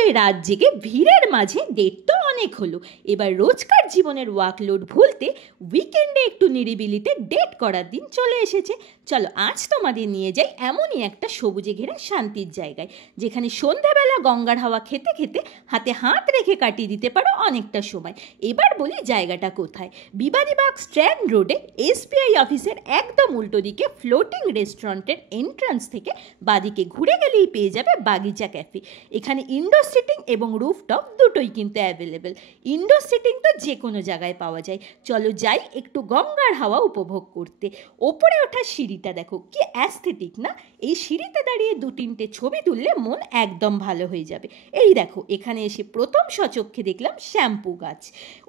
অজয় রাত জেগে ভিড়ের মাঝে ডেট তো অনেক হলো, এবার রোজকার জীবনের ওয়ার্কলোড ভুলতে উইকেন্ডে একটু নিরিবিলিতে ডেট করার দিন চলে এসেছে। চলো আজ তোমাদের নিয়ে যাই এমনই একটা সবুজে ঘেরা শান্তির জায়গায়, যেখানে সন্ধ্যাবেলা গঙ্গার হাওয়া খেতে খেতে হাতে হাত রেখে কাটিয়ে দিতে পারো অনেকটা সময়। এবার বলি জায়গাটা কোথায়। বিবাদীবাগ স্ট্র্যান্ড রোডে এসবিআই অফিসের একদম উল্টো দিকে ফ্লোটিং রেস্টুরেন্টের এন্ট্রান্স থেকে বাদিকে ঘুরে গেলেই পেয়ে যাবে বাগিচা ক্যাফে। এখানে ইনডোর সিটিং এবং রুফটপ দুটোই কিন্তু অ্যাভেলেবেল। ইনডোর সিটিং তো যে কোনো জায়গায় পাওয়া যায়। চলো যাই একটু গঙ্গার হাওয়া উপভোগ করতে। ওপরে ওঠা সিঁড়িটা দেখো কি অ্যাস্থেটিক না। এই সিঁড়িতে দাঁড়িয়ে দু তিনটে ছবি তুললে মন একদম ভালো হয়ে যাবে। এই দেখো এখানে এসে প্রথম সচক্ষে দেখলাম শ্যাম্পু গাছ।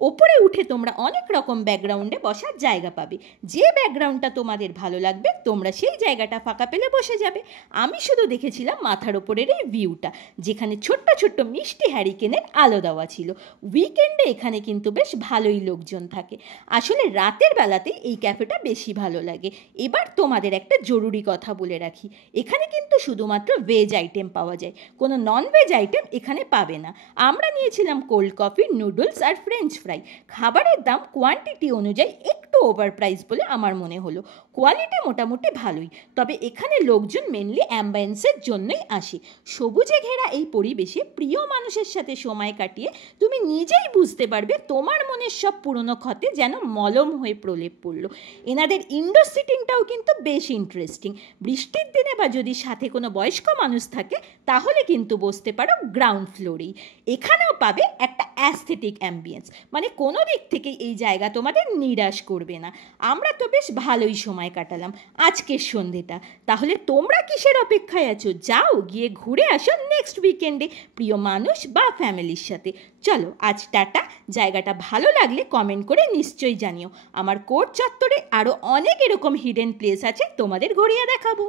ওপরে উঠে তোমরা অনেক রকম ব্যাকগ্রাউন্ডে বসার জায়গা পাবে। যে ব্যাকগ্রাউন্ডটা তোমাদের ভালো লাগবে তোমরা সেই জায়গাটা ফাঁকা পেলে বসে যাবে। আমি শুধু দেখেছিলাম মাথার ওপরের এই ভিউটা, যেখানে ছোট্ট ছোট্ট মিষ্টি হ্যারিকেনের আলো দেওয়া ছিল। উইকেন্ডে এখানে কিন্তু বেশ ভালোই লোকজন থাকে। আসলে রাতের বেলাতেই এই ক্যাফেটা বেশি ভালো লাগে। এবার তোমাদের একটা জরুরি কথা বলে রাখি, এখানে কিন্তু শুধুমাত্র ভেজ আইটেম পাওয়া যায়, কোনো নন ভেজ আইটেম এখানে পাবে না। আমরা নিয়েছিলাম কোল্ড কফি, নুডলস আর ফ্রেঞ্চ ফ্রাই। খাবারের দাম কোয়ান্টিটি অনুযায়ী একটু ওভার প্রাইস বলে আমার মনে হলো। কোয়ালিটি মোটামুটি ভালোই, তবে এখানে লোকজন মেনলি অ্যাম্বিয়েন্সের জন্যই আসে। সবুজে ঘেরা এই পরিবেশে প্রিয় মানুষের সাথে সময় কাটিয়ে তুমি নিজেই বুঝতে পারবে তোমার মনের সব পুরনো ক্ষতে যেন মলম হয়ে প্রলেপ পড়ল। এনাদের ইনডোর সিটিংটাও কিন্তু বেশ ইন্টারেস্টিং। বৃষ্টির দিনে বা যদি সাথে কোনো বয়স্ক মানুষ থাকে তাহলে কিন্তু বসতে পারো গ্রাউন্ড ফ্লোরেই। এখানেও পাবে একটা অ্যাস্থেটিক অ্যাম্বিয়েন্স, মানে কোনো দিক থেকেই এই জায়গা তোমাদের নিরাশ করবে না। আমরা তো বেশ ভালোই সময় কাটালাম আজকের সন্ধেটা। তাহলে তোমরা কিসের অপেক্ষায় আছো? যাও গিয়ে ঘুরে আসো নেক্সট উইকেন্ডে প্রিয় মানুষ বা ফ্যামিলির সাথে। চলো আজ টাটা। জায়গাটা ভালো লাগলে কমেন্ট করে নিশ্চয়ই জানিও। আমার কোর্ট চত্বরে আরও অনেক এরকম হিডেন প্লেস আছে, তোমাদের ঘুরিয়ে দেখাবো।